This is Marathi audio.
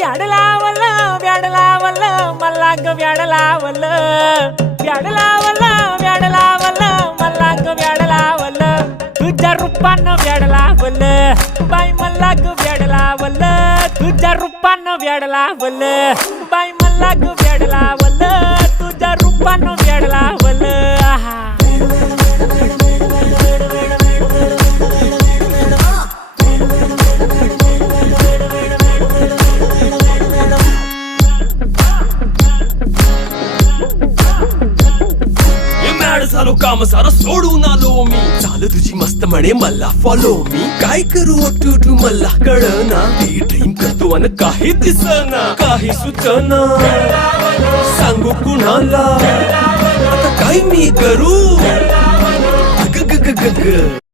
व्याड लावलं व्याड लावलं मला ग व्याड लावलं व्याड लावलं व्याड लावलं मला ग व्याड लावलं तुझ्या रूपानं व्याड लावलं बाई मला ग व्याड लावलं तुझ्या रूपानं व्याड लावलं बाई मला ग व्याड लावलं तुझ्या रूपानं व्याड लावलं आहा झालो काम सारा सोडून आलो मी चाल तुझी मस्त म्हणे मला फॉलो मी काय करू टू मला कळना ती ड्रीम करतो अन काही दिसना काही सुचना सांगू कुणाला आता काय मी करू ग ग ग ग ग